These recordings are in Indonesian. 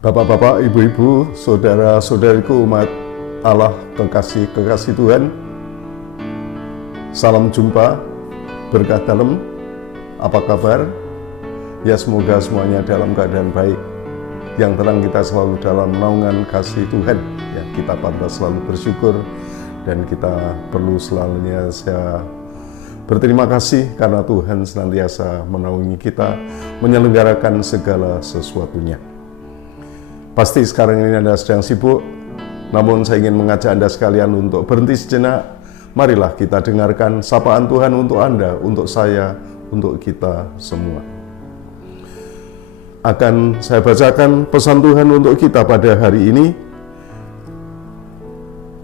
Bapak-bapak, ibu-ibu, saudara-saudariku umat Allah, kekasih-kekasih Tuhan, salam jumpa, berkah dalam, apa kabar? Ya, semoga semuanya dalam keadaan baik. Yang terang kita selalu dalam naungan kasih Tuhan. Ya, kita pantas selalu bersyukur dan kita perlu selalunya berterima kasih karena Tuhan senantiasa menaungi kita, menyelenggarakan segala sesuatunya. Pasti sekarang ini Anda sedang sibuk, namun saya ingin mengajak Anda sekalian untuk berhenti sejenak. Marilah kita dengarkan sapaan Tuhan untuk Anda, untuk saya, untuk kita semua. Akan saya bacakan pesan Tuhan untuk kita pada hari ini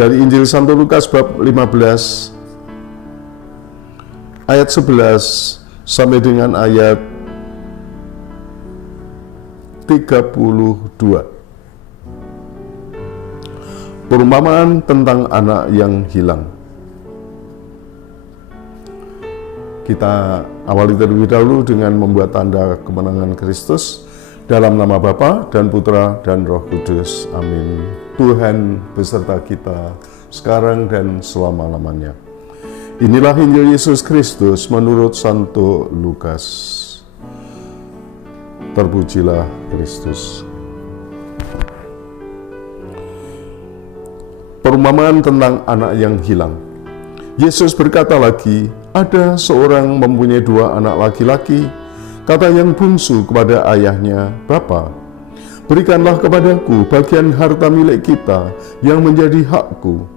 dari Injil Santo Lukas bab 15 ayat 11 sampai dengan ayat 32. Perumpamaan tentang anak yang hilang. Kita awali terlebih dahulu dengan membuat tanda kemenangan Kristus dalam nama Bapa dan Putra dan Roh Kudus. Amin. Tuhan beserta kita sekarang dan selama-lamanya. Inilah Injil Yesus Kristus menurut Santo Lukas. Terpujilah Kristus. Perumpamaan tentang anak yang hilang. Yesus berkata lagi, ada seorang mempunyai 2 anak laki-laki. Kata yang bungsu kepada ayahnya, Bapa, berikanlah kepadaku bagian harta milik kita yang menjadi hakku.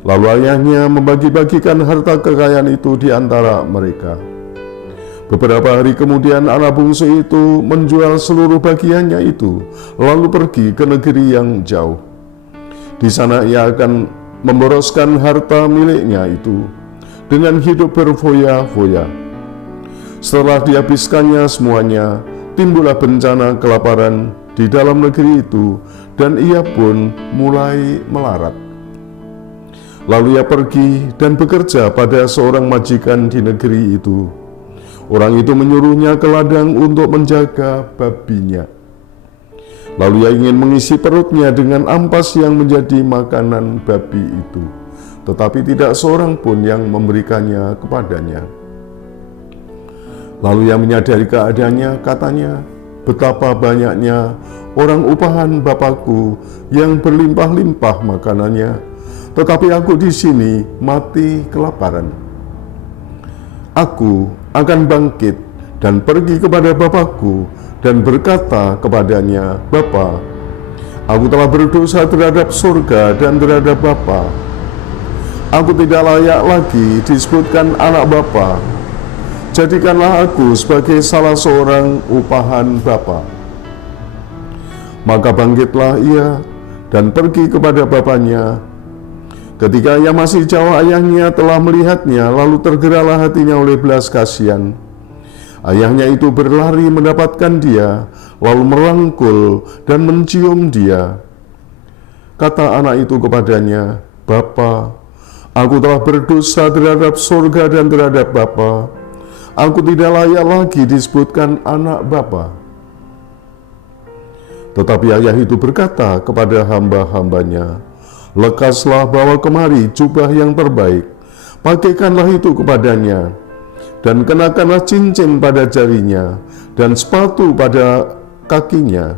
Lalu ayahnya membagi-bagikan harta kekayaan itu di antara mereka. Beberapa hari kemudian anak bungsu itu menjual seluruh bagiannya itu, lalu pergi ke negeri yang jauh. Di sana ia akan memboroskan harta miliknya itu dengan hidup berfoya-foya. Setelah dihabiskannya semuanya, timbullah bencana kelaparan di dalam negeri itu, dan ia pun mulai melarat. Lalu ia pergi dan bekerja pada seorang majikan di negeri itu. Orang itu menyuruhnya ke ladang untuk menjaga babinya. Lalu ia ingin mengisi perutnya dengan ampas yang menjadi makanan babi itu, tetapi tidak seorang pun yang memberikannya kepadanya. Lalu ia menyadari keadaannya, katanya, betapa banyaknya orang upahan Bapakku yang berlimpah-limpah makanannya, tetapi aku di sini mati kelaparan. Aku akan bangkit dan pergi kepada Bapakku dan berkata kepadanya, Bapa, aku telah berdosa terhadap surga dan terhadap Bapa. Aku tidak layak lagi disebutkan anak Bapa. Jadikanlah aku sebagai salah seorang upahan Bapa. Maka bangkitlah ia dan pergi kepada bapaknya. Ketika ia masih jauh, ayahnya telah melihatnya, lalu tergeraklah hatinya oleh belas kasihan. Ayahnya itu berlari mendapatkan dia, lalu merangkul dan mencium dia. Kata anak itu kepadanya, Bapa, aku telah berdosa terhadap surga dan terhadap Bapa. Aku tidak layak lagi disebutkan anak Bapa. Tetapi ayah itu berkata kepada hamba-hambanya, lekaslah bawa kemari jubah yang terbaik, pakaikanlah itu kepadanya, dan kenakanlah cincin pada jarinya, dan sepatu pada kakinya.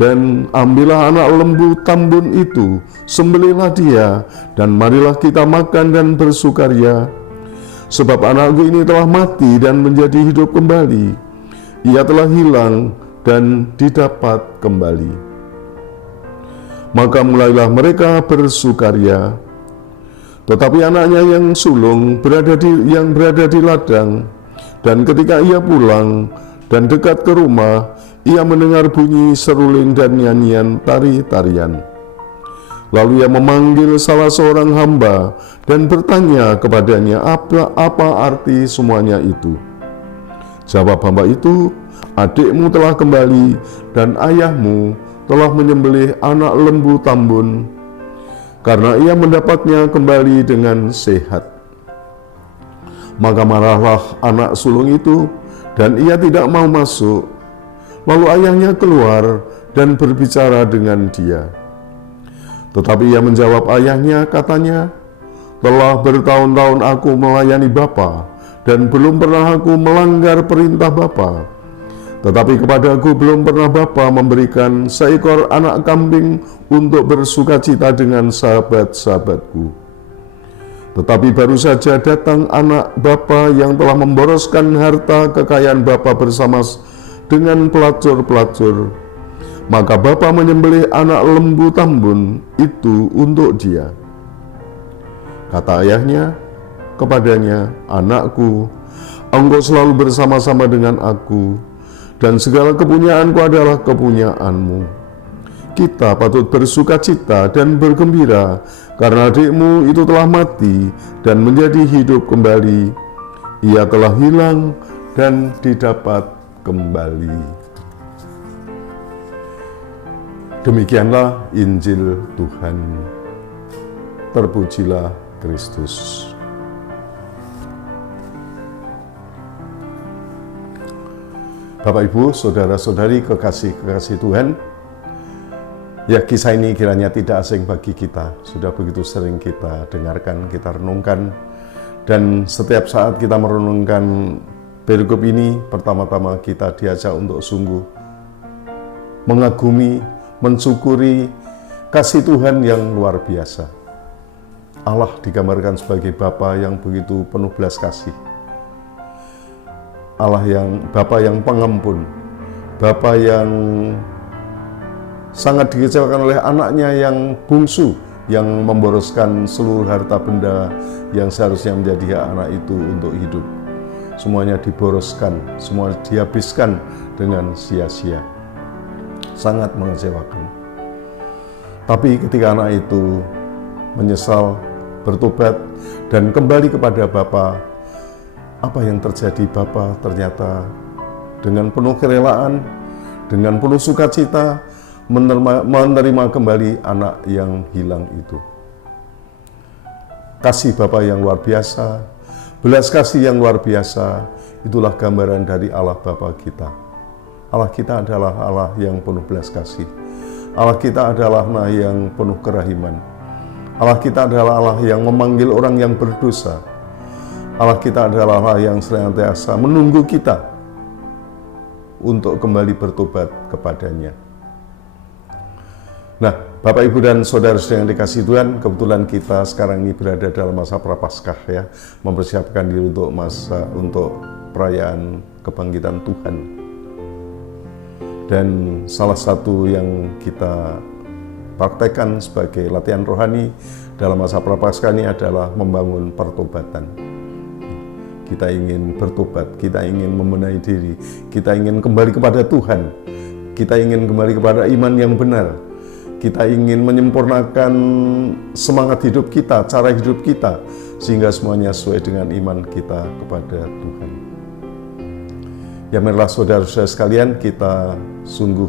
Dan ambillah anak lembu tambun itu, sembelihlah dia, dan marilah kita makan dan bersukaria. Sebab anakku ini telah mati dan menjadi hidup kembali. Ia telah hilang dan didapat kembali. Maka mulailah mereka bersukaria. Tetapi anaknya yang sulung yang berada di ladang, dan ketika ia pulang dan dekat ke rumah, ia mendengar bunyi seruling dan nyanyian tari-tarian. Lalu ia memanggil salah seorang hamba dan bertanya kepadanya apa arti semuanya itu. Jawab hamba itu, adikmu telah kembali dan ayahmu telah menyembelih anak lembu tambun, karena ia mendapatnya kembali dengan sehat. Maka marahlah anak sulung itu, dan ia tidak mau masuk. Lalu ayahnya keluar dan berbicara dengan dia. Tetapi ia menjawab ayahnya, katanya, "Telah bertahun-tahun aku melayani Bapa, dan belum pernah aku melanggar perintah Bapa. Tetapi kepadaku belum pernah Bapa memberikan seekor anak kambing untuk bersukacita dengan sahabat-sahabatku. Tetapi baru saja datang anak Bapa yang telah memboroskan harta kekayaan Bapa bersama dengan pelacur-pelacur. Maka Bapa menyembelih anak lembu tambun itu untuk dia." Kata ayahnya kepadanya, "Anakku, engkau selalu bersama-sama dengan aku, dan segala kepunyaanku adalah kepunyaanmu. Kita patut bersukacita dan bergembira, karena adikmu itu telah mati dan menjadi hidup kembali. Ia telah hilang dan didapat kembali." Demikianlah Injil Tuhan. Terpujilah Kristus. Bapak, Ibu, saudara-saudari, kekasih-kekasih Tuhan, ya, kisah ini kiranya tidak asing bagi kita. Sudah begitu sering kita dengarkan, kita renungkan, dan setiap saat kita merenungkan perikop ini, pertama-tama kita diajak untuk sungguh mengagumi, mensyukuri kasih Tuhan yang luar biasa. Allah digambarkan sebagai Bapa yang begitu penuh belas kasih. Allah yang Bapa yang pengampun, Bapa yang sangat dikecewakan oleh anaknya yang bungsu, yang memboroskan seluruh harta benda yang seharusnya menjadi hak anak itu untuk hidup. Semuanya diboroskan, semua dihabiskan dengan sia-sia. Sangat mengecewakan. Tapi ketika anak itu menyesal, bertobat, dan kembali kepada Bapa, apa yang terjadi? Bapa ternyata dengan penuh kerelaan, dengan penuh sukacita, menerima kembali anak yang hilang itu. Kasih Bapa yang luar biasa, belas kasih yang luar biasa, itulah gambaran dari Allah Bapa kita. Allah kita adalah Allah yang penuh belas kasih. Allah kita adalah Allah yang penuh kerahiman. Allah kita adalah Allah yang memanggil orang yang berdosa. Allah kita adalah Allah yang senantiasa menunggu kita untuk kembali bertobat kepadanya. Nah, Bapak, Ibu, dan saudara-saudara yang dikasihi Tuhan, kebetulan kita sekarang ini berada dalam masa Prapaskah, ya, mempersiapkan diri untuk perayaan kebangkitan Tuhan. Dan salah satu yang kita praktekkan sebagai latihan rohani dalam masa Prapaskah ini adalah membangun pertobatan. Kita ingin bertobat, kita ingin membenahi diri, kita ingin kembali kepada Tuhan, kita ingin kembali kepada iman yang benar, kita ingin menyempurnakan semangat hidup kita, cara hidup kita, sehingga semuanya sesuai dengan iman kita kepada Tuhan. Ya, marilah saudara-saudara sekalian, kita sungguh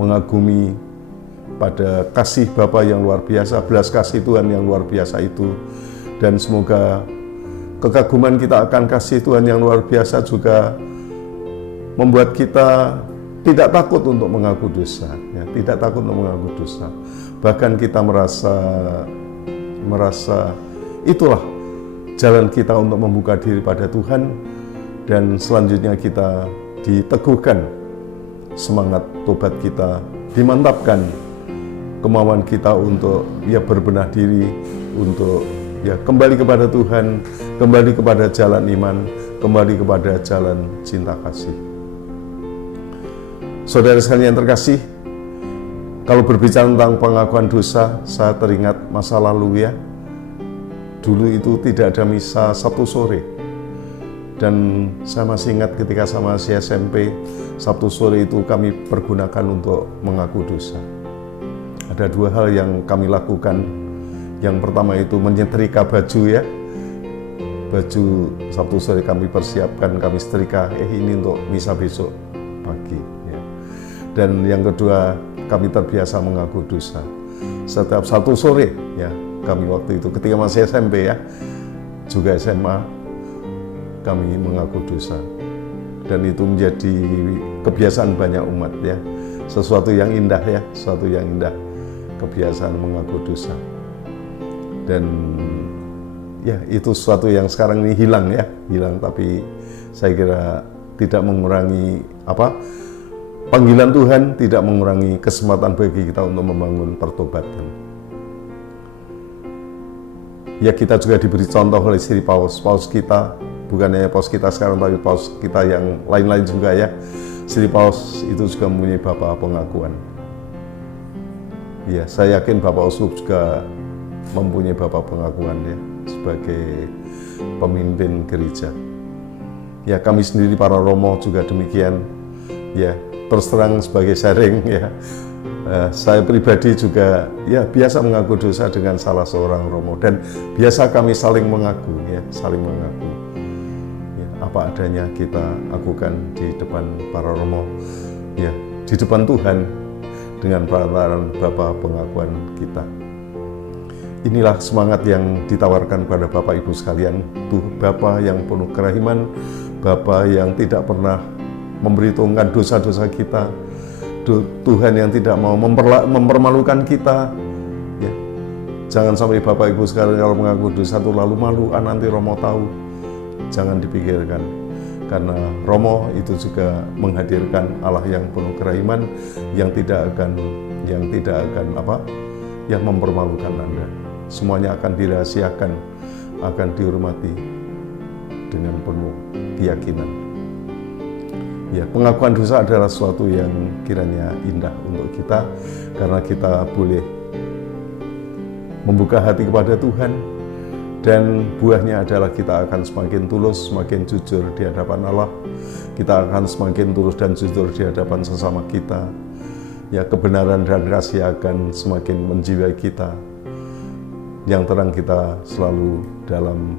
mengagumi pada kasih Bapa yang luar biasa, belas kasih Tuhan yang luar biasa itu, dan semoga kekaguman kita akan kasih Tuhan yang luar biasa juga membuat kita tidak takut untuk mengaku dosa, ya, tidak takut untuk mengaku dosa. Bahkan kita merasa itulah jalan kita untuk membuka diri pada Tuhan, dan selanjutnya kita diteguhkan semangat tobat kita, dimantapkan kemauan kita untuk berbenah diri, untuk kembali kepada Tuhan, kembali kepada jalan iman, kembali kepada jalan cinta kasih. Saudara sekalian yang terkasih, kalau berbicara tentang pengakuan dosa, saya teringat masa lalu, ya. Dulu itu tidak ada misa Sabtu sore. Dan saya masih ingat ketika saya masih SMP, Sabtu sore itu kami pergunakan untuk mengaku dosa. Ada dua hal yang kami lakukan. Yang pertama itu menyetrika baju, ya. Baju Sabtu sore kami persiapkan, kami setrika, ini untuk misa besok pagi, ya. Dan yang kedua, kami terbiasa mengaku dosa. Setiap Sabtu sore, ya, kami waktu itu ketika masih SMP, ya, juga SMA, kami mengaku dosa. Dan itu menjadi kebiasaan banyak umat ya. Sesuatu yang indah ya, sesuatu yang indah. Kebiasaan mengaku dosa. Dan ya itu sesuatu yang sekarang ini hilang ya, hilang, tapi saya kira tidak mengurangi panggilan Tuhan, tidak mengurangi kesempatan bagi kita untuk membangun pertobatan. Ya kita juga diberi contoh oleh Sri Paus kita, bukan hanya Paus kita sekarang, tapi Paus kita yang lain-lain juga ya. Sri Paus itu juga mempunyai Bapak pengakuan. Ya, saya yakin Bapak Uskup juga mempunyai Bapak pengakuan ya, sebagai pemimpin gereja. Ya kami sendiri para Romo juga demikian. Ya terus terang sebagai sharing ya. Saya pribadi juga ya biasa mengaku dosa dengan salah seorang Romo, dan biasa kami saling mengaku ya, saling mengaku ya, apa adanya kita akukan di depan para Romo ya, di depan Tuhan dengan perantaraan Bapa pengakuan kita. Inilah semangat yang ditawarkan kepada Bapak Ibu sekalian, tuh Bapa yang penuh kerahiman, Bapa yang tidak pernah memperhitungkan dosa-dosa kita, Tuhan yang tidak mau mempermalukan kita. Ya. Jangan sampai Bapak Ibu sekalian kalau mengaku dosa itu lalu malu, nanti Romo tahu. Jangan dipikirkan, karena Romo itu juga menghadirkan Allah yang penuh kerahiman, yang tidak akan yang mempermalukan Anda. Semuanya akan dirahasiakan, akan dihormati dengan penuh keyakinan. Ya, pengakuan dosa adalah sesuatu yang kiranya indah untuk kita, karena kita boleh membuka hati kepada Tuhan, dan buahnya adalah kita akan semakin tulus, semakin jujur di hadapan Allah. Kita akan semakin tulus dan jujur di hadapan sesama kita. Ya, kebenaran dan kasih akan semakin menjiwai kita. Yang terang kita selalu dalam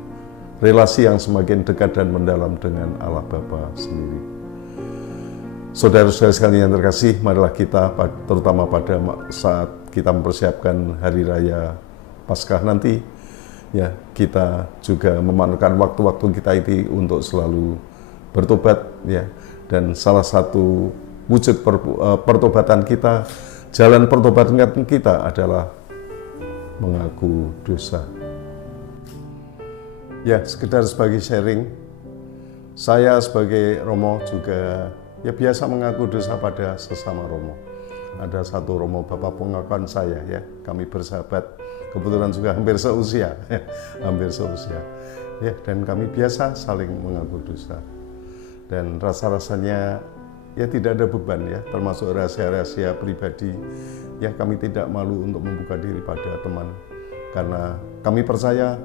relasi yang semakin dekat dan mendalam dengan Allah Bapa sendiri. Saudara-saudara sekalian yang terkasih, marilah kita, terutama pada saat kita mempersiapkan Hari Raya Paskah nanti, ya kita juga memanfaatkan waktu-waktu kita ini untuk selalu bertobat, ya. Dan salah satu wujud pertobatan kita, jalan pertobatan kita adalah mengaku dosa. Ya, sekedar sebagai sharing, saya sebagai Romo juga ya biasa mengaku dosa pada sesama Romo. Ada satu Romo Bapak pengakuan saya ya, kami bersahabat, kebetulan juga hampir seusia, hampir seusia. Ya, dan kami biasa saling mengaku dosa. Dan rasa-rasanya ya tidak ada beban ya, termasuk rahasia-rahasia pribadi. Ya kami tidak malu untuk membuka diri pada teman, karena kami percaya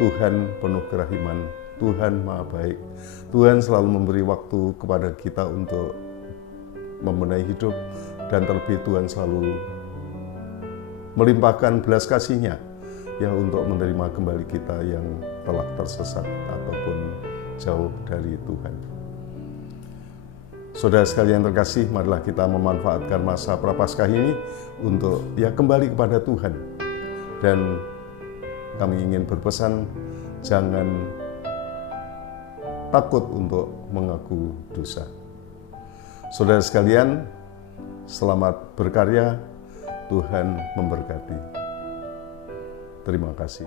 Tuhan penuh kerahiman, Tuhan Maha Baik. Tuhan selalu memberi waktu kepada kita untuk membenahi hidup, dan terlebih Tuhan selalu melimpahkan belas kasih-Nya ya untuk menerima kembali kita yang telah tersesat ataupun jauh dari Tuhan. Saudara sekalian terkasih, marilah kita memanfaatkan masa Prapaskah ini untuk ya kembali kepada Tuhan. Dan kami ingin berpesan, jangan takut untuk mengaku dosa. Saudara sekalian, selamat berkarya, Tuhan memberkati. Terima kasih.